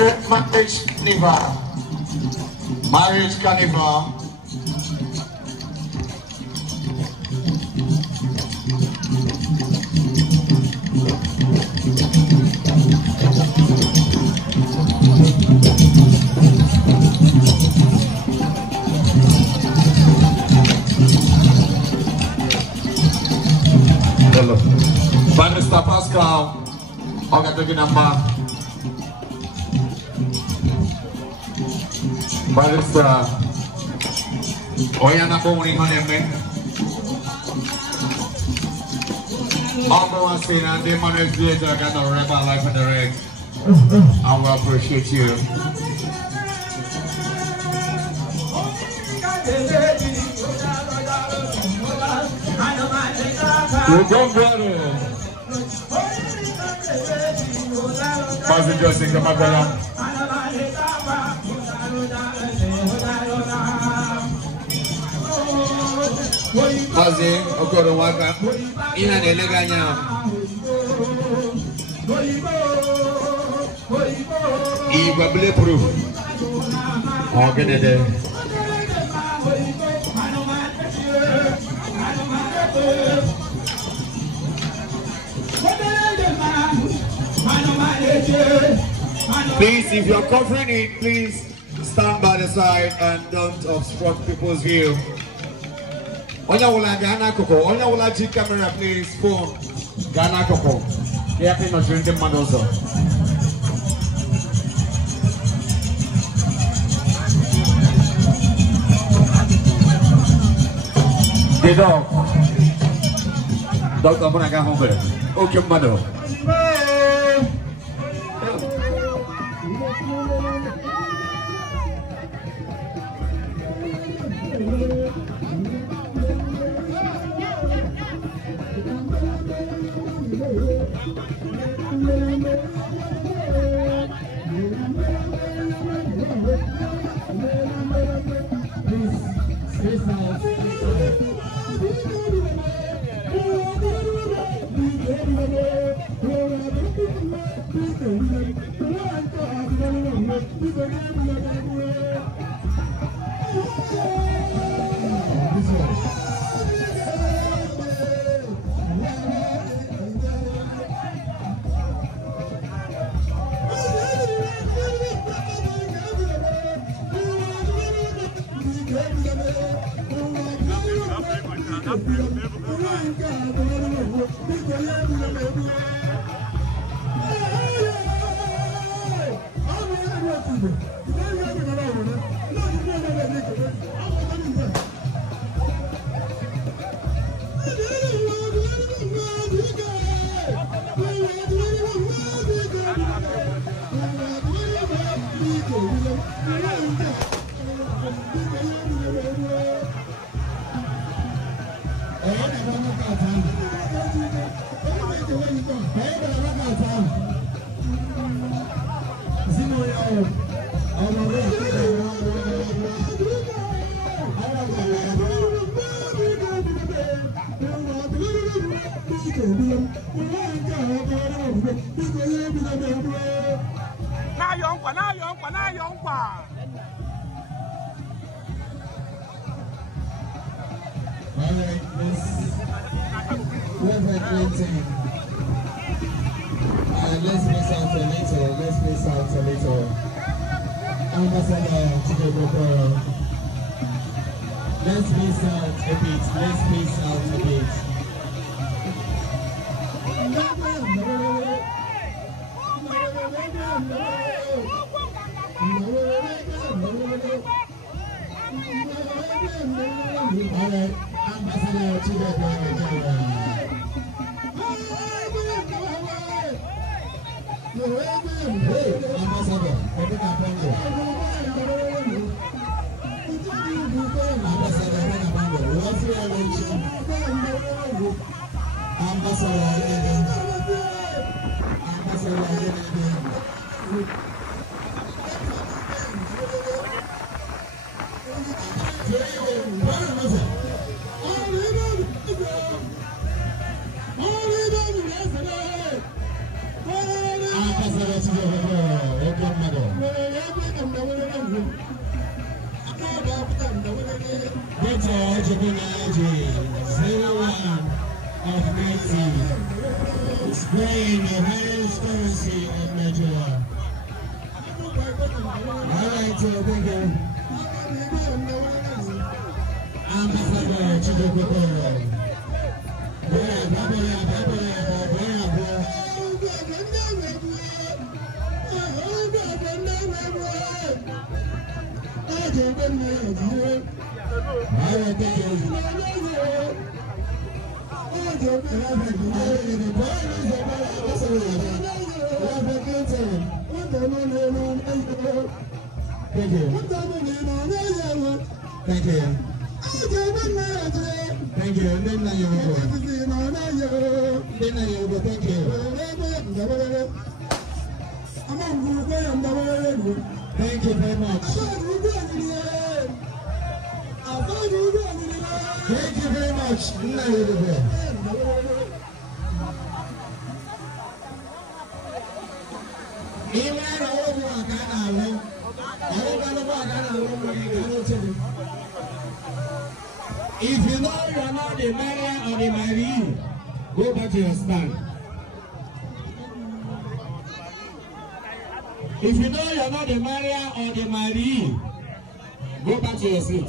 Great marriage carnival. Marriage carnival. Barrister Pascal, I'll get the number. Barrister Oyana Boni Honeyman. Almost saying, and the man is there, I got no rebel life in the red. I will appreciate you. You don't get it. Passenger sing the Magala. Passing, Okoro Waka. In an eleganya. Iba bulletproof. Okay, there. Please, if you're covering it, please stand by the side and don't obstruct people's view. Onya wula Ghana Koko, Onya wula G camera, please, phone Ghana Koko. They have been drinking man also. The dog. Dog, I'm gonna go home. Okay, mother. of 90, displaying the highest currency of Nigeria. Alright, thank you. Ambassador Chidokoko. Thank you. Thank you. Thank you. Thank you. Thank you very much. Thank you very much. If you know you are not the mayor or the marine, go back to your stand. If you know you are not the mayor or the marine, go back to your seat.